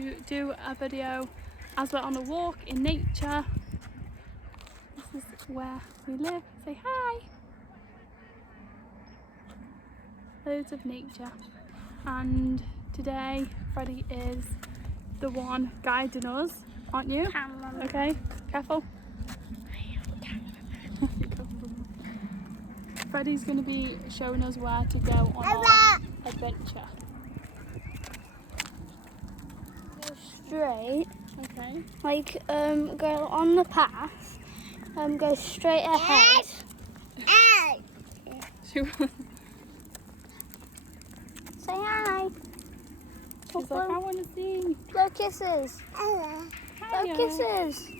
to do a video as we're on a walk in nature. This is where we live. Say hi! Loads of nature. And today Freddie is the one guiding us, aren't you? Okay, careful. Freddie's going to be showing us where to go on our adventure. Go straight. Okay. Like, go on the path. Go straight ahead. She was. Say hi. She's like, I want to see. Blow kisses. Blow kisses.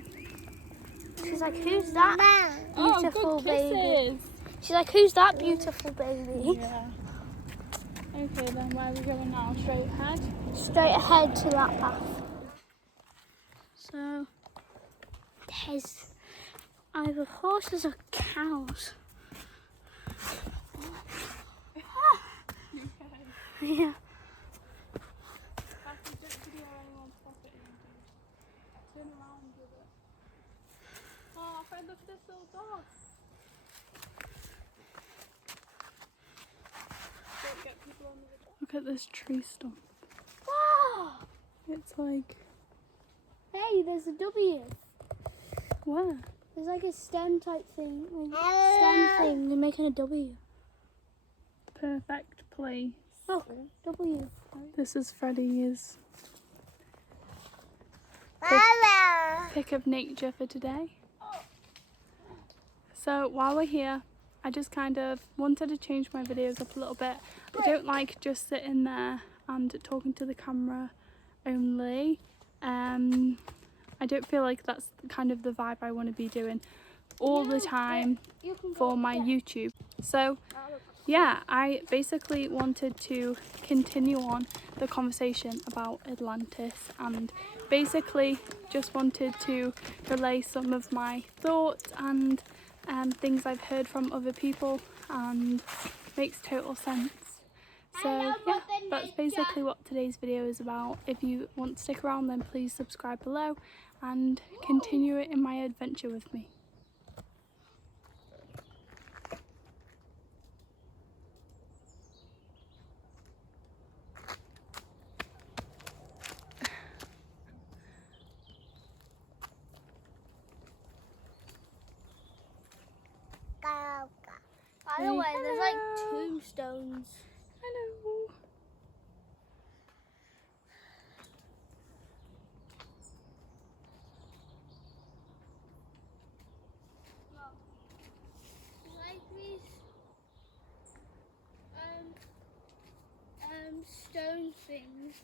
She's like, who's that beautiful good kisses. baby? She's like, who's that beautiful baby? Yeah. Okay, then where are we going now? Straight ahead? Straight ahead to that path. So, there's either horses or cows. Yeah. Turn around with it. Oh, Fred, look at this little dog. Don't get people on the dog. Look at this tree stump. Wow! It's like, Hey, there's a W. where? There's like a stem type thing. Like stem thing. They're making a W. Perfect place. Look, W. This is Freddie's pick of nature for today. So while we're here, I just kind of wanted to change my videos up a little bit. I don't like just sitting there and talking to the camera only. I don't feel like that's kind of the vibe I want to be doing all the time for my YouTube. So yeah, I basically wanted to continue on the conversation about Atlantis and basically just wanted to relay some of my thoughts and things I've heard from other people, and makes total sense. So yeah, that's basically what today's video is about. If you want to stick around, then please subscribe below and continue it in my adventure with me. By the way, there's like tombstones. Hello. Like these stone things.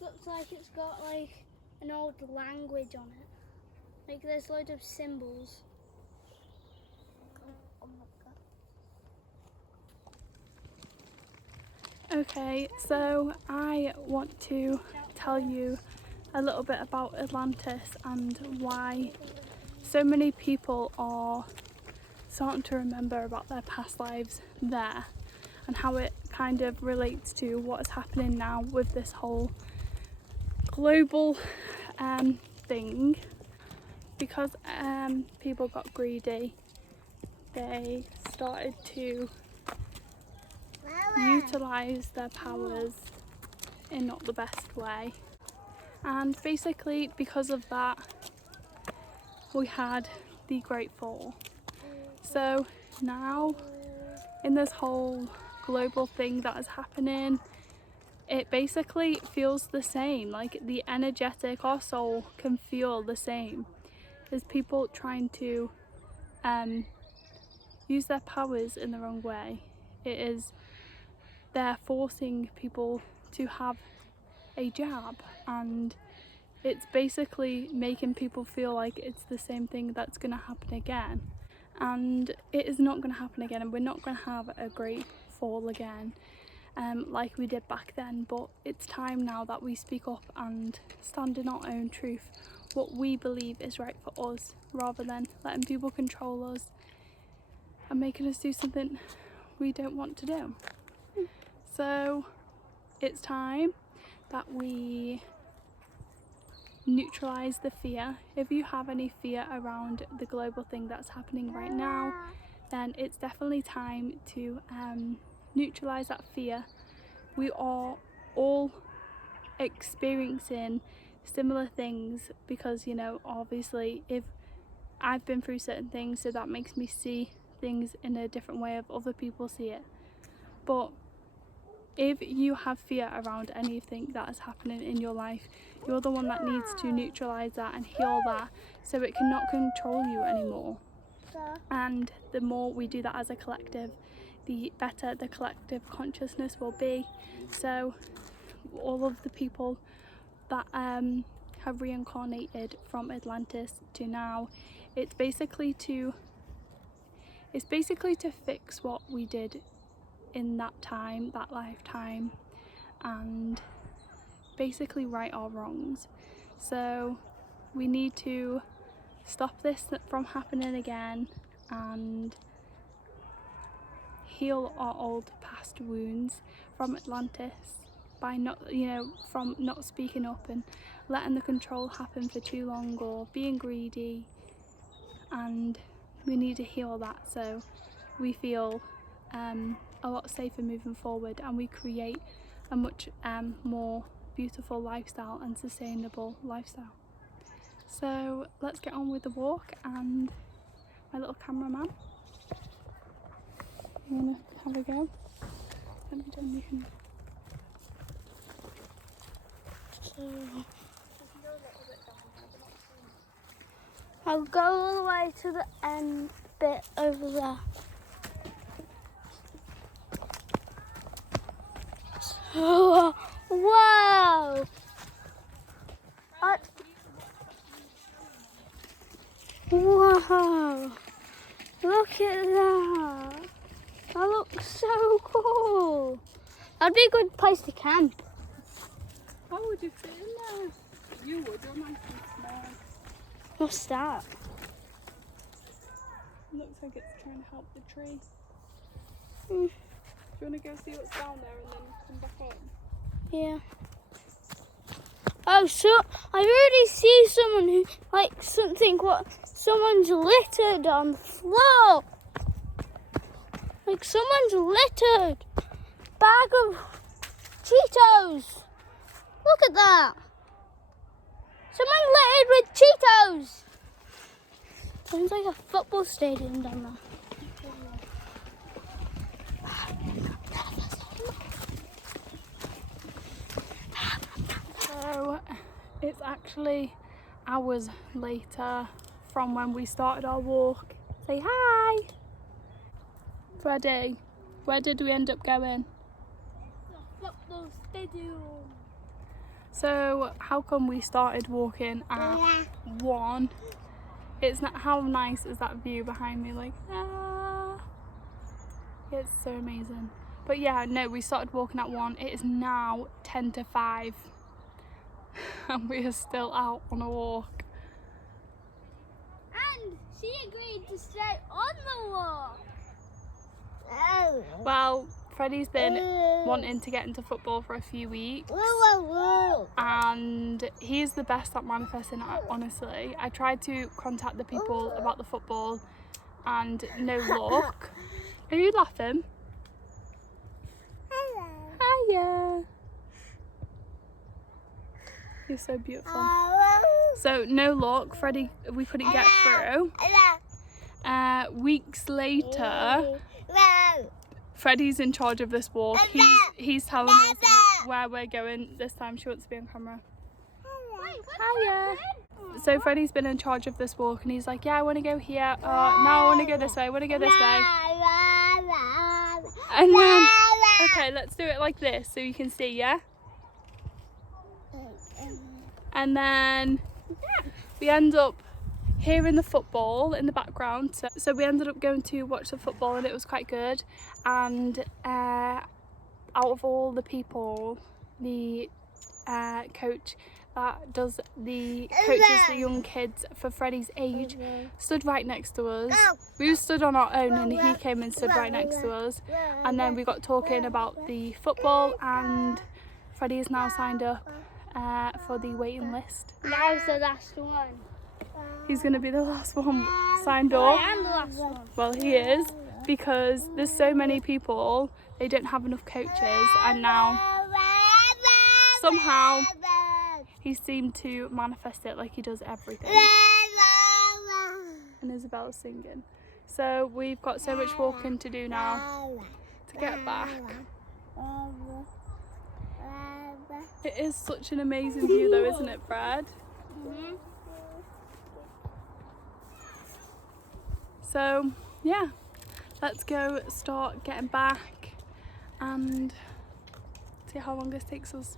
Looks like it's got like an old language on it. Like there's loads of symbols. Okay, so I want to tell you a little bit about Atlantis and why so many people are starting to remember about their past lives there, and how it kind of relates to what is happening now with this whole global thing. Because people got greedy, they started to utilise their powers in not the best way, and basically because of that we had the Great Fall. So now in this whole global thing that is happening, it basically feels the same, like the energetic, our soul can feel the same. There's people trying to use their powers in the wrong way. They're forcing people to have a jab, and it's basically making people feel like it's the same thing that's going to happen again, and it is not going to happen again, and we're not going to have a Great Fall again like we did back then. But it's time now that we speak up and stand in our own truth, what we believe is right for us, rather than letting people control us and making us do something we don't want to do. So it's time that we neutralise the fear. If you have any fear around the global thing that's happening right now, then it's definitely time to neutralise that fear. We are all experiencing similar things because, you know, obviously if I've been through certain things, so that makes me see things in a different way of other people see it. But if you have fear around anything that is happening in your life, you're the one that needs to neutralise that and heal that so it cannot control you anymore. And the more we do that as a collective, the better the collective consciousness will be. So all of the people that have reincarnated from Atlantis to now, it's basically to fix what we did in that time, that lifetime, and basically right our wrongs. So we need to stop this from happening again and heal our old past wounds from Atlantis by from not speaking up and letting the control happen for too long or being greedy. And we need to heal that so we feel a lot safer moving forward, and we create a much more beautiful lifestyle and sustainable lifestyle. So let's get on with the walk, and my little cameraman, you wanna have a go? Let me done, you can. I'll go all the way to the end bit over there. Oh, wow! Wow! Look at that! That looks so cool! That'd be a good place to camp. How would you fit in there? You would, you're nice and small. What's that? Looks like it's trying to help the tree. Mm. Do you want to go see what's down there and then come back up? Yeah. Oh, so I already see someone who, like, someone's littered on the floor. Like, someone's littered. Bag of Cheetos. Look at that. Someone littered with Cheetos. Sounds like a football stadium down there. So it's actually hours later from when we started our walk. Say hi! Freddie, where did we end up going? The football stadium. So how come we started walking at 1? It's not, how nice is that view behind me? Like, it's so amazing. But yeah, no, we started walking at 1. It is now 10 to 5. And we are still out on a walk. And she agreed to stay on the walk. Well, Freddie's been wanting to get into football for a few weeks. And he's the best at manifesting, honestly. I tried to contact the people about the football and no luck. Are you laughing? Hello. Hiya. You're so beautiful. So no luck, Freddie, we couldn't get through. Weeks later, Freddie's in charge of this walk. He's telling us where we're going this time. She wants to be on camera. Hiya. So Freddie's been in charge of this walk and he's like, yeah, I want to go here. No, I want to go this way. I want to go this way. And then, okay, let's do it like this so you can see, yeah? And then we end up hearing the football in the background. So we ended up going to watch the football and it was quite good. And out of all the people, the coach that does coaches the young kids for Freddie's age stood right next to us. We stood on our own and he came and stood right next to us. And then we got talking about the football and Freddie is now signed up for the waiting list. That was the last one. He's going to be the last one signed up. I am the last one. Well, he is, because there's so many people, they don't have enough coaches, and now somehow he seemed to manifest it like he does everything. And Isabella's singing. So we've got so much walking to do now to get back. It is such an amazing view though, isn't it, Brad? Mm-hmm. So yeah, let's go start getting back and see how long this takes us.